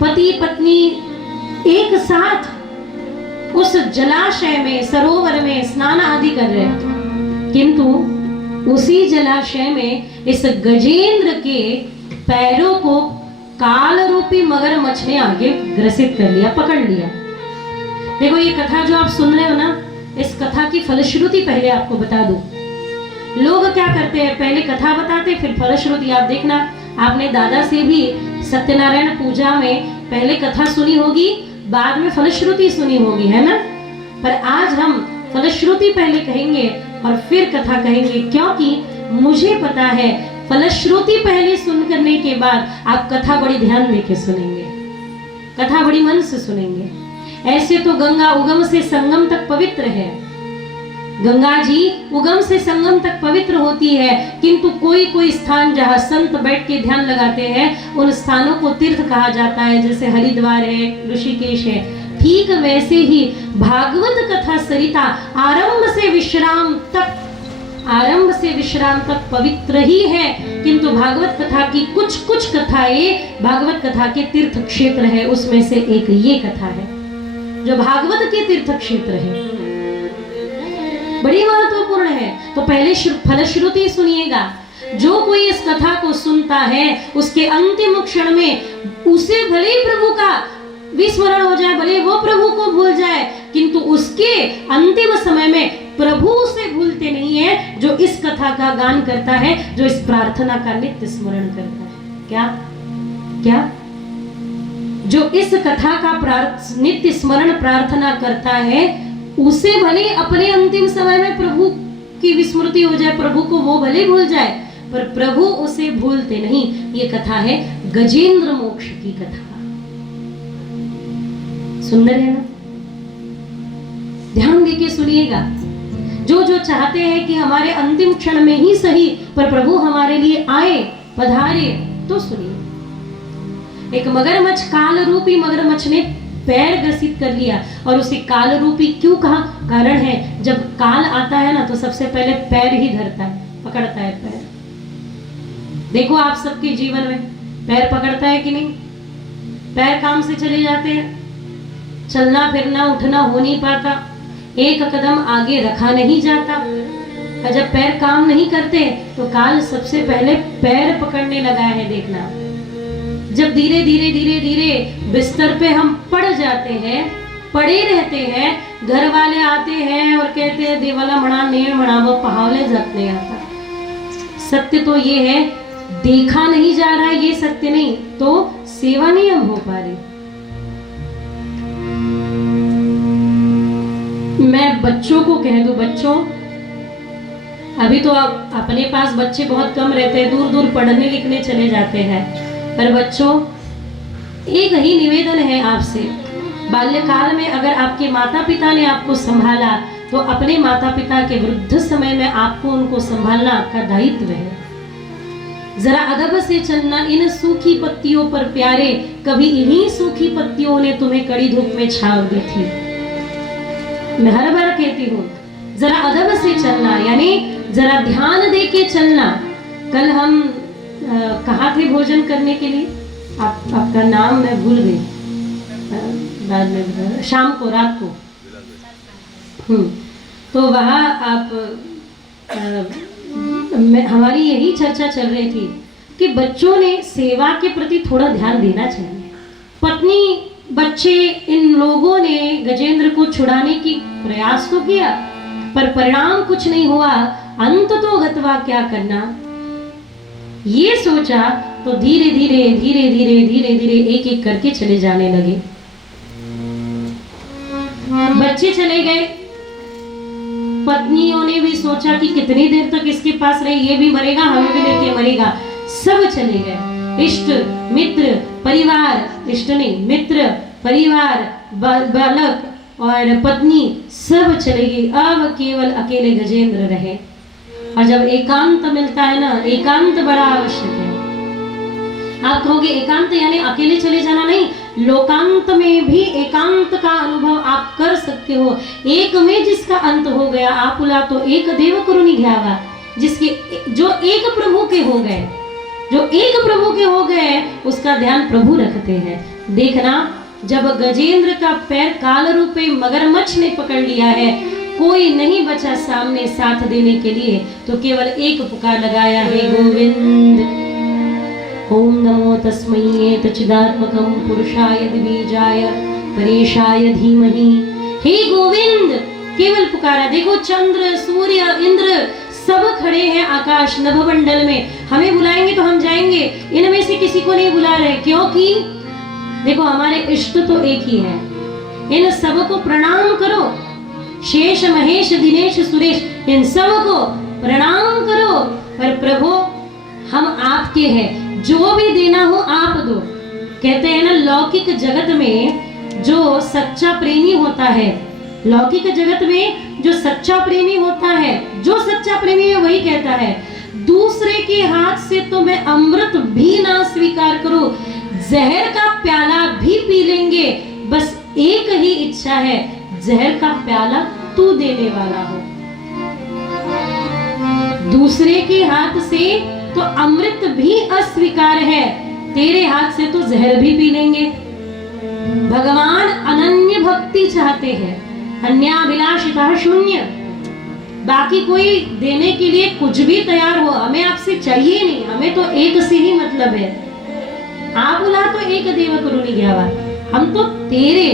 पति पत्नी एक साथ उस जलाशय में, सरोवर में स्नान आदि कर रहे हैं, किंतु उसी जलाशय में इस गजेंद्र के पैरों को काल रूपी मगरमच्छ ने आगे ग्रसित कर लिया, पकड़ लिया। देखो ये कथा जो आप सुन रहे हो ना, इस कथा की फलश्रुति पहले आपको बता दूं। लोग क्या करते हैं, पहले कथा बताते फिर फलश्रुति। आप देखना, आपने दादा से भी सत्यनारायण पूजा में पहले कथा सुनी होगी, बाद में फलश्रुति सुनी होगी, है ना। पर आज हम फलश्रुति पहले कहेंगे और फिर कथा कहेंगे, क्योंकि मुझे पता है फलश्रुति पहले सुन करने के बाद आप कथा बड़ी ध्यान देके सुनेंगे, कथा बड़ी मन से सुनेंगे। ऐसे तो गंगा उगम से संगम तक पवित्र है, गंगा जी उगम से संगम तक पवित्र होती है, किंतु कोई कोई स्थान जहाँ संत बैठ के ध्यान लगाते हैं उन स्थानों को तीर्थ कहा जाता है, जैसे हरिद्वार है, ऋषिकेश है। ठीक वैसे ही भागवत कथा सरिता आरंभ से विश्राम तक पवित्र ही है, किंतु भागवत कथा की कुछ कथाएं भागवत कथा के तीर्थ क्षेत्र है, उसमें से एक ये कथा है जो भागवत के तीर्थ क्षेत्र है, बड़ी महत्वपूर्ण है। तो पहले फलश्रुति सुनिएगा। जो कोई इस कथा को सुनता है उसके अंतिम क्षण में उसे भले ही प्रभु का विस्मरण हो जाए, भले वो प्रभु को भूल जाए, किंतु उसके अंतिम समय में प्रभु उसे भूलते नहीं है जो इस कथा का गान करता है, जो इस प्रार्थना का नित्य स्मरण करता है। क्या जो इस कथा का नित्य स्मरण प्रार्थना करता है, उसे भले अपने अंतिम समय में प्रभु की विस्मृति हो जाए, प्रभु को वो भले भूल जाए, पर प्रभु उसे भूलते नहीं। ये कथा है गजेंद्र मोक्ष की कथा। सुंदर है ना, ध्यान देके सुनिएगा। जो चाहते हैं कि हमारे अंतिम क्षण में ही सही पर प्रभु हमारे लिए आए, पधारे, तो सुनिए। एक मगरमच्छ, काल रूपी मगरमच्छ ने पैर ग्रसित कर लिया। और उसे काल रूपी क्यों कहा? कारण है, जब काल आता है ना तो सबसे पहले पैर ही धरता है, पकड़ता है पैर। देखो आप सबके जीवन में पैर पकड़ता है कि नहीं? पैर काम से चले जाते हैं, चलना फिरना उठना हो नहीं पाता, एक कदम आगे रखा नहीं जाता। और जब पैर काम नहीं करते तो काल सबसे पहले पैर पकड़ने लगा है। देखना, जब धीरे धीरे धीरे धीरे बिस्तर पे हम पड़ जाते हैं, पड़े रहते हैं, घर वाले आते हैं और कहते हैं देवाला मणा नेड़ मणा वो पहावले जगने आता। सत्य तो ये है, देखा नहीं जा रहा है, ये सत्य नहीं तो सेवा नहीं हम हो पा रही। मैं बच्चों को कह दूं, बच्चों अभी तो आप अपने पास बच्चे बहुत कम रहते हैं, दूर दूर पढ़ने लिखने चले जाते हैं, पर बच्चों एक ही निवेदन है आपसे, बाल्यकाल में अगर आपके माता पिता ने आपको संभाला तो अपने माता पिता के वृद्ध समय में आपको उनको संभालना आपका दायित्व है। जरा अदब से चलना इन सूखी पत्तियों पर प्यारे, कभी इन्हीं सूखी पत्तियों ने तुम्हें कड़ी धूप में छाव दी थी। मैं हर बार कहती हूँ जरा अदब से चलना, यानी जरा ध्यान दे के चलना। कल हम कहाँ थे भोजन करने के लिए? आपका नाम मैं भूल गई, बाद में शाम को, रात को। तो वहाँ आप हमारी यही चर्चा चल रही थी कि बच्चों ने सेवा के प्रति थोड़ा ध्यान देना चाहिए। पत्नी बच्चे इन लोगों ने गजेंद्र को छुड़ाने की प्रयास तो किया, पर परिणाम कुछ नहीं हुआ। अंत तो गतवा क्या करना, ये सोचा तो धीरे धीरे धीरे धीरे धीरे धीरे एक एक करके चले जाने लगे। बच्चे चले गए, पत्नियों ने भी सोचा कि कितनी देर तक इसके पास रहे, ये भी मरेगा, हमें भी लेके मरेगा। सब चले गए, इष्ट मित्र परिवार, इष्ट नहीं मित्र परिवार, बालक और पत्नी सब चले गए। अब केवल अकेले गजेंद्र रहे। और जब एकांत मिलता है ना, एकांत बड़ा आवश्यक है। आप कहोगे एकांत यानी अकेले चले जाना नहीं, लोकांत में भी एकांत का अनुभव आप कर सकते हो। एक में जिसका अंत हो गया, आपुला तो एक देव करुणी घ्यावा, जिसके जो एक प्रभु के हो गए, जो एक प्रभु के हो गए उसका ध्यान प्रभु रखते हैं। देखना, जब गजेंद्र का पैर काल रूपी मगरमच्छ ने पकड़ लिया है, कोई नहीं बचा सामने साथ देने के लिए, तो केवल एक पुकार लगाया, हे गोविंद। ओम नमो तस्मै तच्चिदात्मकं पुरुषाय द्विजाय परेशाय धीमहि। हे गोविंद, केवल पुकारा। देखो चंद्र, सूर्य, इंद्र सब खड़े हैं आकाश नभमंडल में, हमें बुलाएंगे तो हम जाएंगे, इनमें से किसी को नहीं बुला रहे, क्योंकि देखो हमारे इष्ट तो एक ही है। इन सबको प्रणाम करो, शेष महेश दिनेश सुरेश, इन सबको प्रणाम करो। पर प्रभु हम आपके हैं, जो भी देना हो आप दो। कहते हैं ना, लौकिक जगत में जो सच्चा प्रेमी होता है, लौकिक जगत में जो सच्चा प्रेमी होता है, जो सच्चा प्रेमी है वही कहता है, दूसरे के हाथ से तो मैं अमृत भी ना स्वीकार करूं, जहर का प्याला भी पी लेंगे, बस एक ही इच्छा है, जहर का प्याला तू देने वाला हो। दूसरे के हाथ से तो अमृत भी अस्वीकार है, तेरे हाथ से तो जहर भी पी लेंगे। भगवान अनन्य भक्ति चाहते हैं, अन्याभिलाषिता शून्य। बाकी कोई देने के लिए कुछ भी तैयार हो, हमें आपसे चाहिए नहीं, हमें तो एक से ही मतलब है। आप बोला तो एक देव करुणी गया, हम तो तेरे